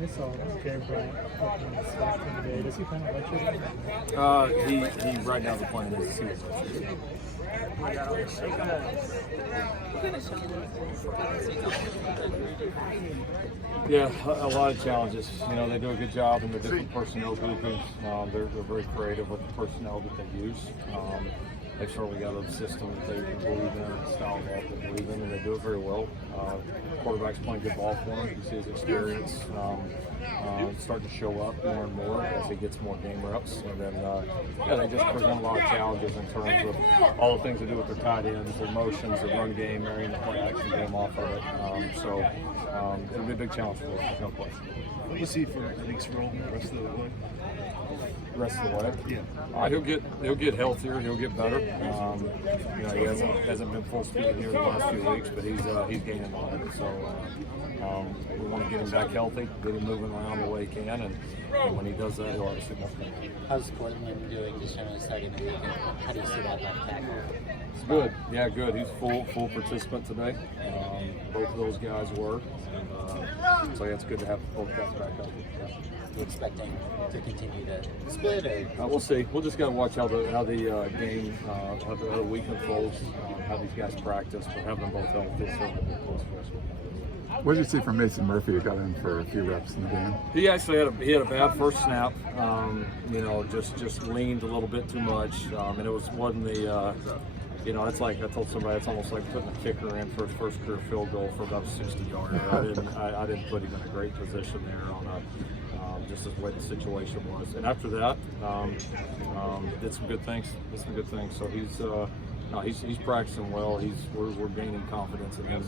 we saw Jerry Bryant working on the slack team today. Does he plan to let you? He right now the plan is to see Yeah, a lot of challenges. You know, they do a good job in the different personnel groupings. They're very creative with the personnel that they use. They've certainly got a system that they believe in, a style of ball they believe in, and they do it very well. Quarterback's playing good ball for him. You see his experience starting to show up more and more as he gets more game reps. And then, yeah, they just present a lot of challenges in terms of all the things to do with their tight ends, their motions, the run game, marrying the play action game off of it. It'll be a big challenge for us, no question. What do you see for Nick's role the rest of the way? Rest of the way. Yeah. He'll get healthier. He'll get better. You know, he hasn't been full speed here the last few weeks, but he's gaining on it. So we want to get him back healthy, get him moving around the way he can, and when he does that, he'll have a significant. How's Portland doing? Just trying to start in the week. How do you see that left tackle? Good. Yeah, good. He's full participant today. Both of those guys were. So yeah, it's good to have both guys back up. Yeah. You expecting to continue to split, or we'll see. We'll just got to watch how the game, how the week unfolds, how these guys practice, but have them both healthy. What did you see from Mason Murphy, who got in for a few reps in the game? He actually had a bad first snap. You know, just leaned a little bit too much, and it wasn't the. You know, it's like I told somebody, it's almost like putting a kicker in for his first career field goal for about 60-yarder. I didn't put him in a great position there on just the way the situation was. And after that, did some good things. So he's practicing well. We're gaining confidence in him.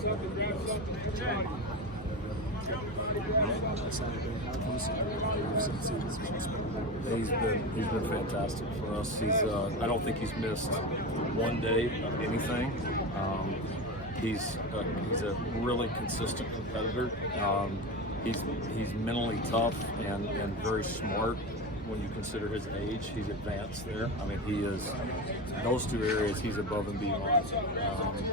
He's been fantastic for us. I don't think he's missed one day of anything. He's a really consistent competitor. He's mentally tough and very smart. When you consider his age, he's advanced there. I mean, he is, in those two areas, he's above and beyond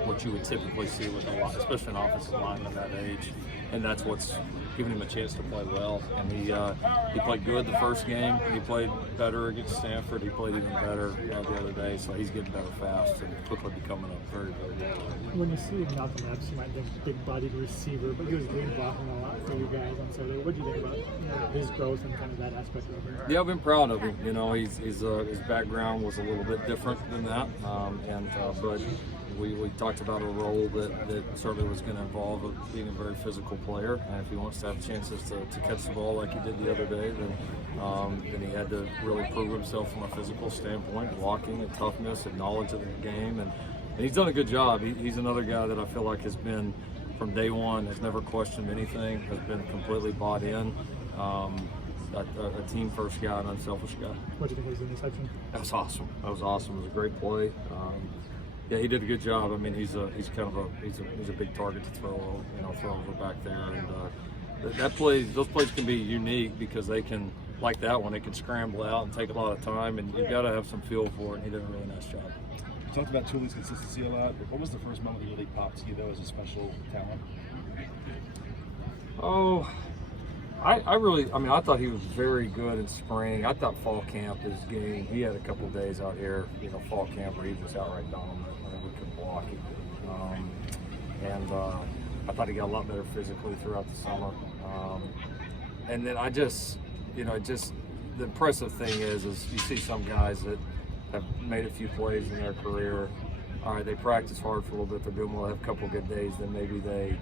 what you would typically see with a lot, especially an offensive lineman that age. And that's what's giving him a chance to play well. And he played good the first game. He played better against Stanford. He played even better the other day. So he's getting better fast and quickly becoming a very, very good player. When you see Malcolm Epps, you might think big-bodied receiver, but he was really blocking a lot for you guys on Saturday. What do you think about his growth and kind of that aspect of him? Yeah, I've been proud of him. You know, his background was a little bit different than that, but we talked about a role that certainly was going to involve being a very physical player, and if he wants to have chances to catch the ball like he did the other day, then he had to really prove himself from a physical standpoint, blocking and toughness and knowledge of the game, and he's done a good job. He's another guy that I feel like has been, from day one, has never questioned anything, has been completely bought in. A team first guy, an unselfish guy. What do you think of his interception? That was awesome. It was a great play. Yeah, he did a good job. I mean, he's a big target to throw over back there, and those plays can be unique because they can, like that one, they can scramble out and take a lot of time, and you've got to have some feel for it. And he did a really nice job. You talked about Tuli's consistency a lot. What was the first moment that really popped to you though as a special talent? Oh, I thought he was very good in spring. I thought fall camp, his game, he had a couple of days out here, fall camp where he was outright dominant. We couldn't block him. I thought he got a lot better physically throughout the summer. And then the impressive thing is you see some guys that have made a few plays in their career. All right, they practice hard for a little bit, they're doing well, have a couple of good days, then maybe they,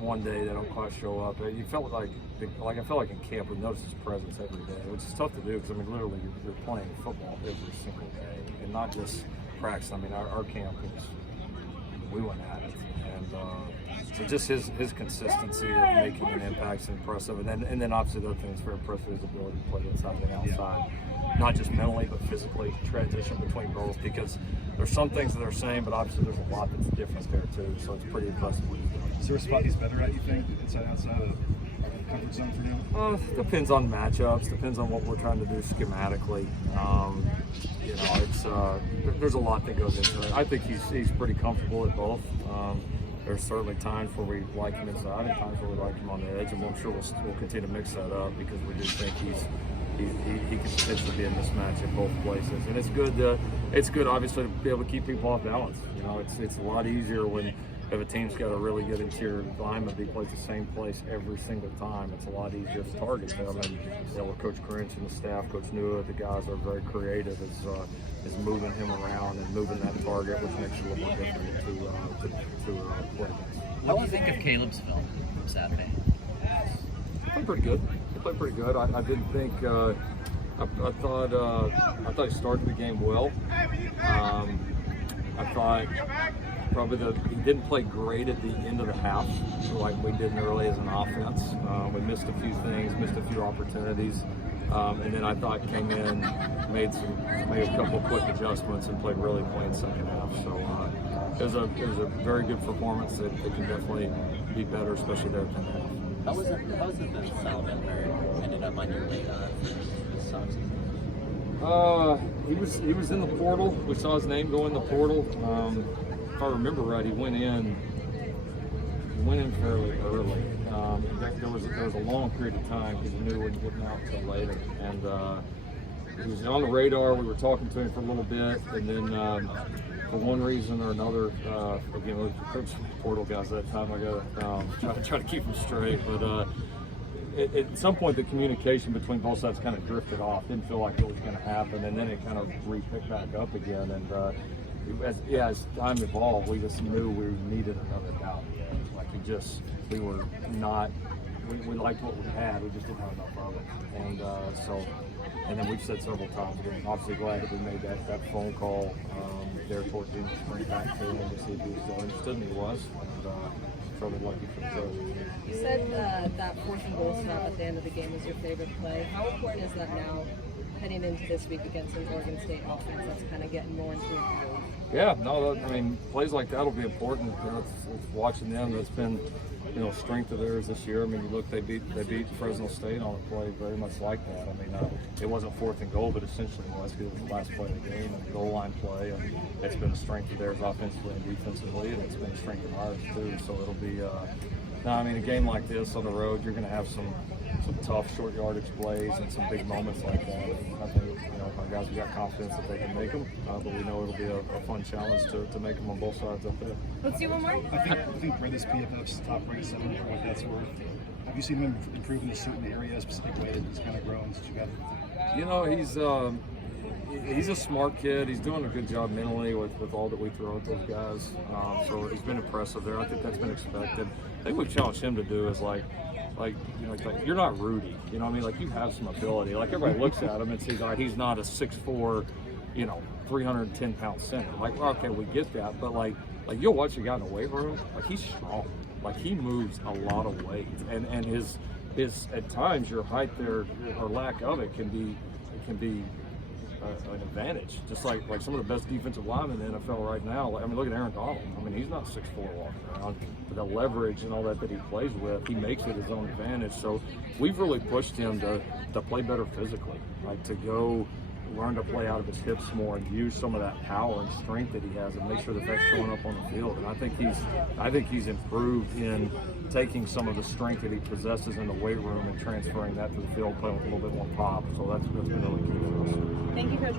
one day they don't quite show up. You felt like I felt like in camp we noticed his presence every day, which is tough to do because literally you're playing football every single day and not just practice. Our camp we went at it, and so just his consistency of making an impact is impressive. And then obviously the other thing that's very impressive is his ability to play inside and outside, not just mentally but physically transition between both, because there's some things that are the same, but obviously there's a lot that's different there too. So it's pretty impressive. Is there a spot he's better at, you think, inside outside of the comfort zone for him? Depends on matchups, depends on what we're trying to do schematically. There's a lot that goes into it. I think he's pretty comfortable at both. there's certainly times where we like him inside and times where we like him on the edge, and I'm sure we'll continue to mix that up because we do think he can potentially be a mismatch in both places. And it's good obviously to be able to keep people off balance. You know, it's a lot easier when if a team's got a really good interior lineman, he plays the same place every single time. It's a lot easier to target them. And you know, with Coach Grinch and the staff, Coach Nua, the guys are very creative is moving him around and moving that target, which makes it a little more difficult to play against. What do you think of Caleb's film from Saturday? He played pretty good. I didn't think. I thought he started the game well. I thought probably he didn't play great at the end of the half like we did early as an offense. We missed a few things, missed a few opportunities, and then I thought came in, made a couple of quick adjustments and played really clean second half. So it was a very good performance. It can definitely be better, especially there at the half. How was it that Salvin ended up on your radar for Sox? He was in the portal. We saw his name go in the portal. If I remember right, he went in fairly early. There was a long period of time because he knew he wouldn't get out until later, and he was on the radar. We were talking to him for a little bit, and then for one reason or another, again, with the coach portal guys that time, I got to try to keep them straight, but. At some point, the communication between both sides kind of drifted off. Didn't feel like it was going to happen, and then it kind of re-picked back up again. And as time evolved, we just knew we needed another guy. Like we were not. We liked what we had. We just didn't have enough of it. And then we've said several times. I'm obviously glad that we made that phone call there towards the end of spring back to him to see if he was still interested, and he was. Probably lucky for the coach. You said that 4th and goal stop at the end of the game was your favorite play. How important is that now heading into this week against an Oregon State offense that's kind of getting more into a groove? Yeah, no, I mean, plays like that will be important. You know, it's watching them. That's been, you know, strength of theirs this year. I mean, you look, they beat Fresno State on a play very much like that. I mean, it wasn't 4th and goal, but essentially it was because it was the last play of the game and the goal line play, and it's been a strength of theirs offensively and defensively, and it's been a strength of ours too. So it'll be. No, I mean, a game like this on the road, you're going to have some tough short yardage plays and some big moments like that. I think, you know, our guys have got confidence that they can make them, but we know it'll be a fun challenge to make them on both sides up there. Let's do one more. I think Brandis PFF's top ranked center, for what that's worth. Have you seen him improve in a certain area, a specific way that he's kind of grown since you got him? You know, he's a smart kid. He's doing a good job mentally with all that we throw at those guys. So he's been impressive there. I think that's been expected. I think we've challenged him to do is like you're not Rudy. You know what I mean? Like, you have some ability. Like, everybody looks at him and sees, all right, he's not a 6'4", you know, 310-pound center. Like, well, okay, we get that, but like you'll watch a guy in the weight room. Like, he's strong. Like, he moves a lot of weight, and his at times your height there or lack of it can be an advantage. Just like some of the best defensive linemen in the NFL right now. I mean, look at Aaron Donald. I mean, he's not 6'4" walking around. But the leverage and all that he plays with, he makes it his own advantage. So we've really pushed him to play better physically, like to go learn to play out of his hips more and use some of that power and strength that he has and make sure that that's showing up on the field. And I think he's improved in taking some of the strength that he possesses in the weight room and transferring that to the field, playing with a little bit more pop. So that's been really key for us. Thank you, Coach.